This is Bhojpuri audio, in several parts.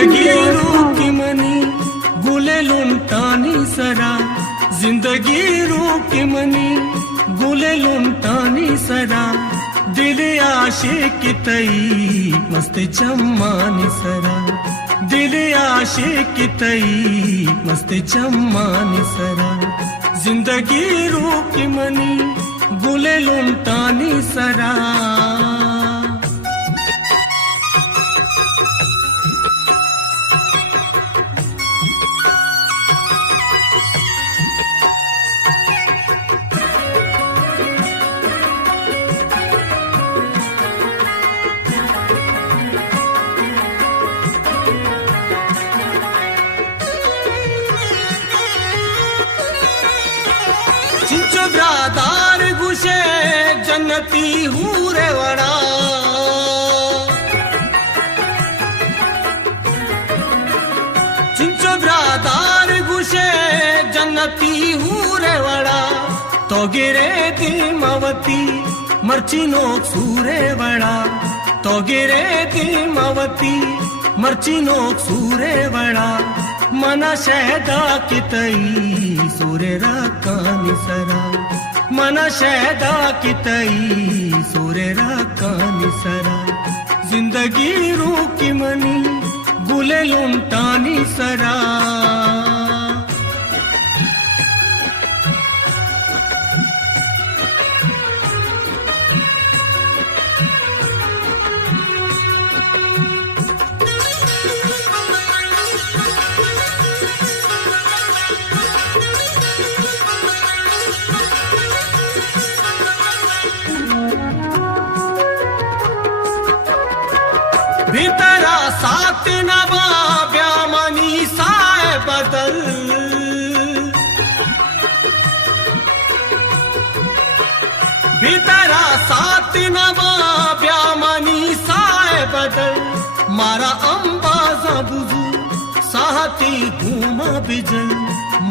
जिंदगी रूकी मनी गुले लुंटानी सरा, जिंदगी रूकी मनी गुले लुंटानी सरा, दिल आशिक तई मस्त चम्मानी सरा, दिल आशिक तई मस्त चम्मानी सरा, जिंदगी रूकी मनी गुले लुंटानी सरा। चिंचो ब्रादार घुसे जन्नती हूरे वड़ा, चिंचो ब्रादार घुसे जन्नती हूरे वड़ा, तो गिरे दिमवती मर्चिनो सूरे वड़ा, तो गिरे दिमवती मर्चिनो सूरे वड़ा, मना शहदा कितई सूरे राकानी सरा, मना शहदा कितई सूरे राकानी सरा, जिंदगी रूकी मनी गुले लुंटानी सरा। भीतरा सात नवा ब्यामनी साए बदल, भीतरा सात नवा ब्यामनी साए बदल, मारा अंबाजा बुजू साहती घूमा बिजल,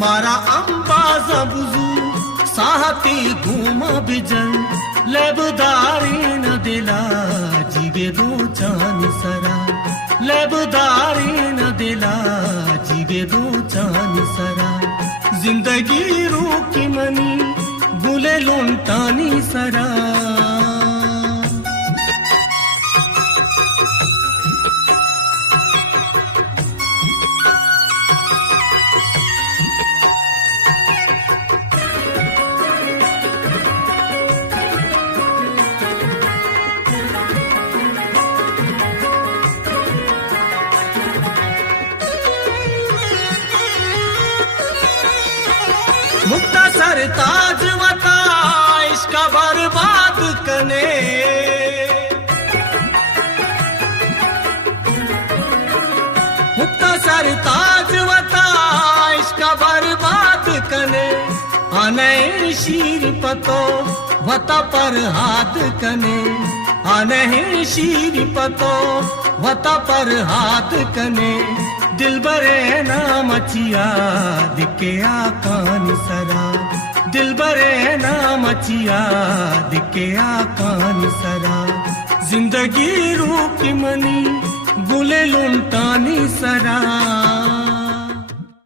मारा अंबाजा बुजू साहती घूमा बिजल, लेबदारी न दिला जीवे दो चान सरा, लेबदारी न दिला जीवे दो चान सरा, जिंदगी रूकी मनी गुले लुंटानी सरा। मुक्तसर ताज वता इश्क बर्बाद कने, मुक्तसर ताज वता इश्क बर्बाद कने, आने शीर पतो वता पर हाथ कने, आने शीर पतो वता पर हाथ कने, दिल बरे नाम अचिया दिखे आकान सरा, दिल बरे नाम अचिया दिखे आकान सरा, जिंदगी रूकी मनी गुले लुंटानी सरा।